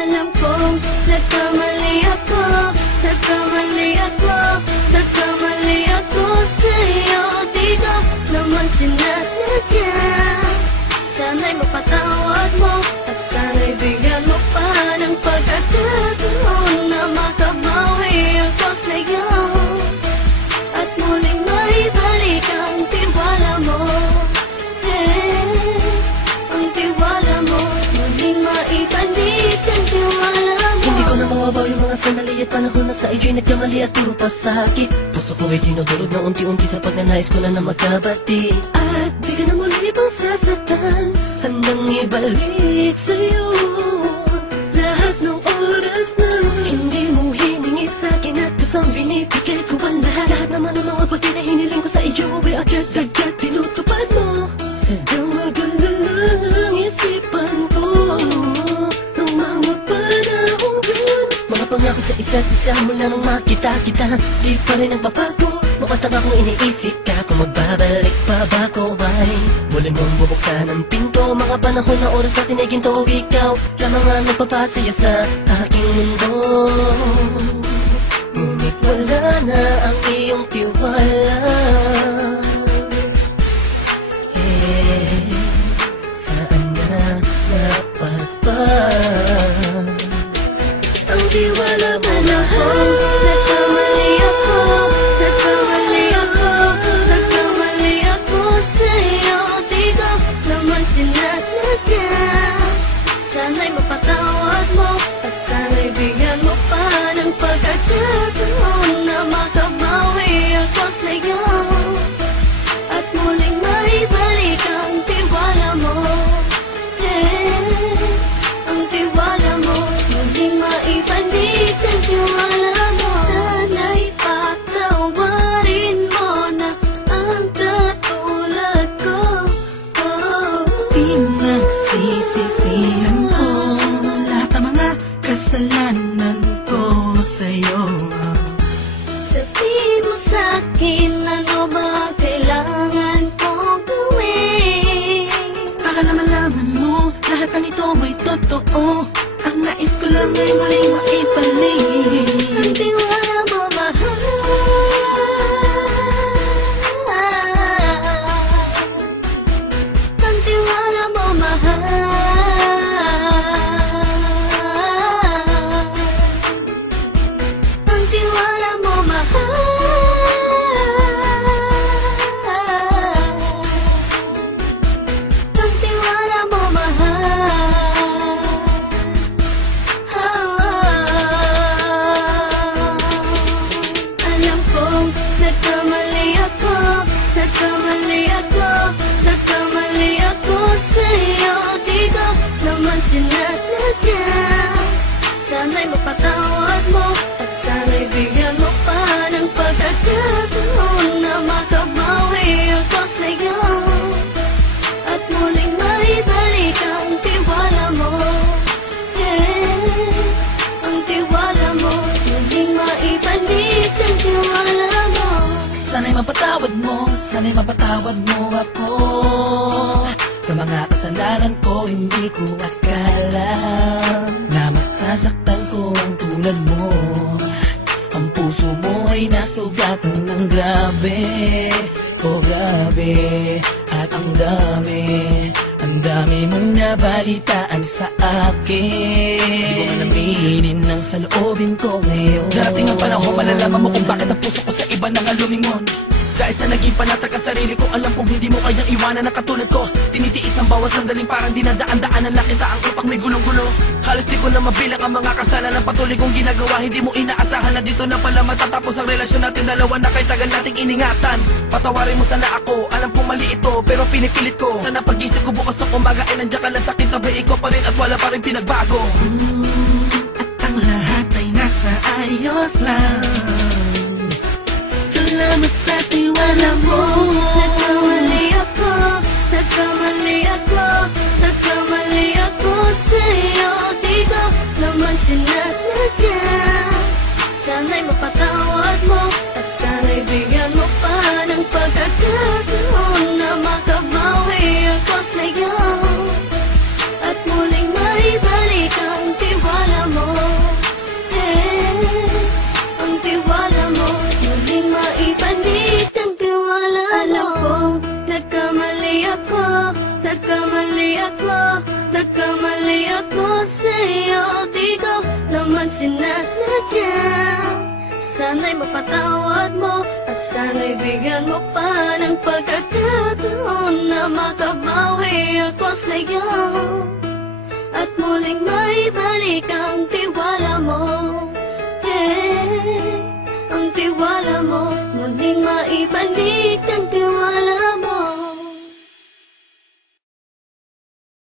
Alam kong nagkamali ako, nagkamali ako, nagkamali ako sa'yo. Di ko naman sinasadya. Sana'y mapatawad mo at sana'y bigyan mo pa ng pagkakataon na makabawi ako sa'yo at muling maibalik ang tiwala mo. Ang tiwala mo, muling maibalik ang tiwala mo. Hindi ko na mawabaw yung mga sandali at panahon na sa iyo'y nagkamali at puro pasakit. Puso ko ay dinudulog na unti-unti sa pagnanais ko na magkabati. At di ka na muli pang sasaktan, handang ibalik sa'yo lahat ng oras na hindi mo hiningi sa'kin at kusang binibigay ko ang lahat. Lahat naman ng mga bagay na hiniling ko sa iyo ay agad-agad tinutupad mo. Sadyang magulo ang isipan ko ng mga panahon yun. Mga pangako sa isa't isa mula nung makita kita, di pa rin nagbabago. Mamatang akong iniisip ka kung magbabalik pa ba ko ay muli mong bubuksan ang pinto. Mga panahon na oras natin ay ginto, ikaw lamang ang nagpapasaya sa aking mundo. Ngunit wala na ang iyong tiwala. Saan na dapat ba ang tiwala mo? Nagkamali ako, nagkamali ako, nagkamali ako sa'yo. Di ko naman sinasadya. Sana'y mapatawad mo at sana'y bigyan mo pa ng pagkakataon na makabawi ako sa'yo at muling maibalik ang tiwala mo. Ang tiwala mo, muling maibalik ang tiwala mo. Sana'y patawarin mo na ang katulad ko. Pinagsisisihan ko lahat ng mga kasalanan ko sa'yo. Sabihin mo sa'kin ano ba ang kailangan kong gawin Para malaman mo lahat ng ito ay totoo. Ang nais ko lang ay muling maibalik ang tiwala mo, mahal. Ang tiwala mo, mahal. Ang tiwala mo, mahal. Ang tiwala mo, mahal. Alam kong nagkamali ako, nagkamali ako, nagkamali ako sa'yo. Di ko naman sinasadya. Sana'y mapatawad mo at sana'y bigyan mo pa ng pagkakataon na makabawi ako sa'yo at muling maibalik ang tiwala mo. Ang tiwala mo, muling maibalik ang tiwala mo. Sana'y mapatawad mo, sana'y mapatawad mo ako sa mga kasalanan ko. Hindi ko akala na masasaktan ko ang tulad mo. Ang puso mo ay nasugatan ng grabe, oh grabe. At ang dami mong nabalitaan sa akin. Di ko man aminin ang saloobin ko ngayon. Darating ang panahon, malalaman mo kung bakit ang puso ko sa iba nang lumingon. Dahil sa naging panatag ang sarili ko, alam kong hindi mo kayang iwanan na katulad ko. Tinitiis ang bawat sandaling parang dinadaan-daan ang lakita. Ang utak may gulong-gulo. Halos di ko na mabilang ang mga kasalanan patuloy kong ginagawa. Hindi mo inaasahan na dito na pala matatapos ang relasyon natin dalawa na kahit tagal nating iningatan. Patawarin mo sana ako, alam kong mali ito pero pinipilit ko. Sana pag-isip ko bukas ng umaga ay nandiyan ka lang sa kitabi. Ikaw pa rin at wala pa rin pinagbago. At ang lahat ay nasa ayos lang. Salamat sa tiwala mo. Nagkamali ako, nagkamali ako, nagkamali ako sa'yo. Di ko naman sinasadya. Sana'y mapatawad mo at sana'y bigyan mo pa ng pagkakataon na makabawi ako sa'yo at muling maibalik ang tiwala sinasadya. Sana'y mapatawad mo at sana'y bigyan mo pa ng pagkakataon na makabawi ako sa'yo at muling maibalik ang tiwala mo. Ang tiwala mo muling maibalik.